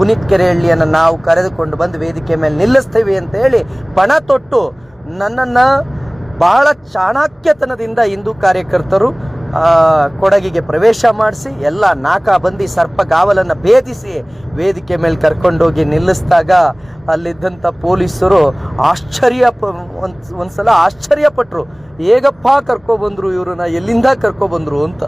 ಪುನೀತ್ ಕೆರೆಹಳ್ಳಿಯನ್ನು ನಾವು ಕರೆದುಕೊಂಡು ಬಂದು ವೇದಿಕೆ ಮೇಲೆ ನಿಲ್ಲಿಸ್ತೇವೆ ಅಂತ ಹೇಳಿ ಪಣ ತೊಟ್ಟು ನನ್ನನ್ನು ಬಹಳ ಚಾಣಾಕ್ಯತನದಿಂದ ಹಿಂದೂ ಕಾರ್ಯಕರ್ತರು ಕೊಡಗಿಗೆ ಪ್ರವೇಶ ಮಾಡಿಸಿ ಎಲ್ಲ ನಾಕಾಬಂದಿ ಸರ್ಪಗಾವಲನ್ನು ಭೇದಿಸಿ ವೇದಿಕೆ ಮೇಲೆ ಕರ್ಕೊಂಡೋಗಿ ನಿಲ್ಲಿಸಿದಾಗ ಅಲ್ಲಿದ್ದಂಥ ಪೊಲೀಸರು ಆಶ್ಚರ್ಯ ಪ- ಒಂದು ಒಂದು ಸಲ ಆಶ್ಚರ್ಯಪಟ್ಟರು ಹೇಗಪ್ಪ ಕರ್ಕೊಬಂದರು ಇವರನ್ನ? ಎಲ್ಲಿಂದ ಕರ್ಕೊಬಂದರು ಅಂತ.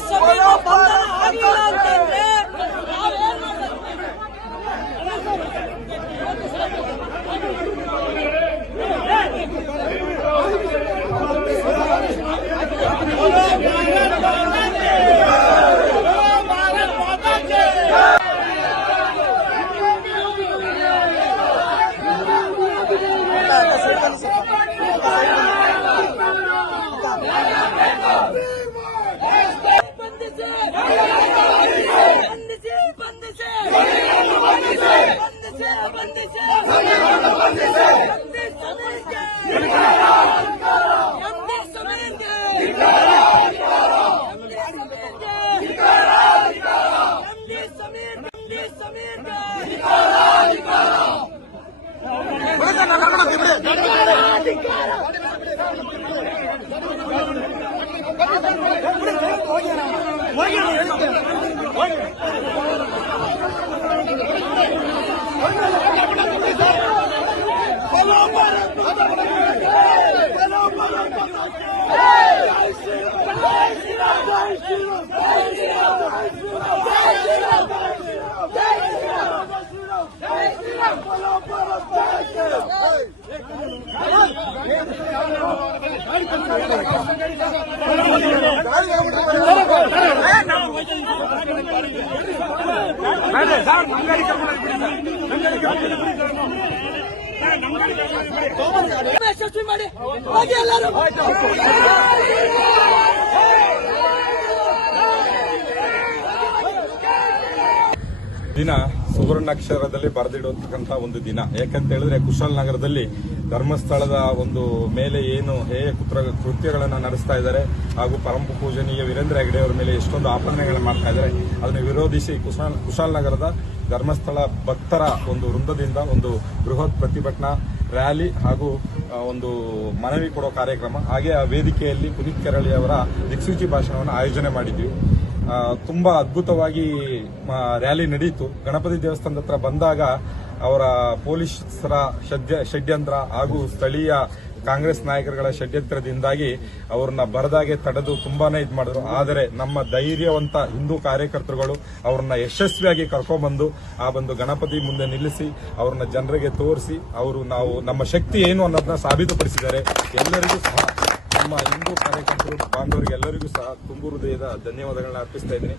ಎಂ ಡಿ ಸಮೀಪ ಬಂಧನ ಆಗಿಲ್ಲ ಅಂತಂದ್ರೆ ನಾವೇನ್ Hey! Hey! Hey! ಮಾಡಿ ಹೋಗಿ ಎಲ್ಲರೂ ದಿನ ಸುವರ್ಣಾಕ್ಷರದಲ್ಲಿ ಬರೆದಿಡುವಂತಕ್ಕಂಥ ಒಂದು ದಿನ. ಯಾಕಂತ ಹೇಳಿದ್ರೆ ಕುಶಾಲನಗರದಲ್ಲಿ ಧರ್ಮಸ್ಥಳದ ಒಂದು ಮೇಲೆ ಏನು ಹೇಯ ಕುತ್ರ ಕೃತ್ಯಗಳನ್ನು ನಡೆಸ್ತಾ ಇದ್ದಾರೆ ಹಾಗೂ ಪರಮ ಪೂಜನೀಯ ವೀರೇಂದ್ರ ಹೆಗಡೆ ಅವರ ಮೇಲೆ ಎಷ್ಟೊಂದು ಆಪಾದನೆಗಳನ್ನು ಮಾಡ್ತಾ ಇದ್ದಾರೆ ಅದನ್ನು ವಿರೋಧಿಸಿ ಕುಶಾಲ್ ಕುಶಾಲನಗರದ ಧರ್ಮಸ್ಥಳ ಭಕ್ತರ ಒಂದು ವೃಂದದಿಂದ ಒಂದು ಬೃಹತ್ ಪ್ರತಿಭಟನಾ ರ್ಯಾಲಿ ಹಾಗೂ ಒಂದು ಮನವಿ ಕೊಡೋ ಕಾರ್ಯಕ್ರಮ. ಹಾಗೆ ಆ ವೇದಿಕೆಯಲ್ಲಿ ಪುನೀತ್ ಕೆರಳಿ ಅವರ ದಿಕ್ಸೂಚಿ ಭಾಷಣವನ್ನು ಆಯೋಜನೆ ಮಾಡಿದ್ವಿ. ಆ, ತುಂಬಾ ಅದ್ಭುತವಾಗಿ ರ್ಯಾಲಿ ನಡೆಯಿತು ಗಣಪತಿ ದೇವಸ್ಥಾನದ ಹತ್ರ ಬಂದಾಗ ಅವರ ಪೊಲೀಸರ ಷಡ್ಯ- ಷಡ್ಯಂತ್ರ ಹಾಗೂ ಸ್ಥಳೀಯ ಕಾಂಗ್ರೆಸ್ ನಾಯಕರುಗಳ ಷಡ್ಯಂತ್ರದಿಂದಾಗಿ ಅವ್ರನ್ನ ಬರದಾಗೆ ತಡೆದು ತುಂಬಾನೇ ಇದು ಮಾಡಿದ್ರು. ಆದರೆ ನಮ್ಮ ಧೈರ್ಯವಂತ ಹಿಂದೂ ಕಾರ್ಯಕರ್ತರುಗಳು ಅವ್ರನ್ನ ಯಶಸ್ವಿಯಾಗಿ ಕರ್ಕೊಂಡ್ಬಂದು ಆ ಒಂದು ಗಣಪತಿ ಮುಂದೆ ನಿಲ್ಲಿಸಿ, ಅವ್ರನ್ನ ಜನರಿಗೆ ತೋರಿಸಿ, ಅವರು ನಾವು, ನಮ್ಮ ಶಕ್ತಿ ಏನು ಅನ್ನೋದನ್ನ ಸಾಬೀತುಪಡಿಸಿದ್ದಾರೆ. ಎಲ್ಲರಿಗೂ ಸಹ ನಮ್ಮ ಹಿಂದೂ ಕಾರ್ಯಕರ್ತರು ಬಾಂಧವರಿಗೆಲ್ಲರಿಗೂ ಸಹ ತುಂಬು ಹೃದಯದ ಧನ್ಯವಾದಗಳನ್ನ ಅರ್ಪಿಸ್ತಾ ಇದ್ದೀನಿ.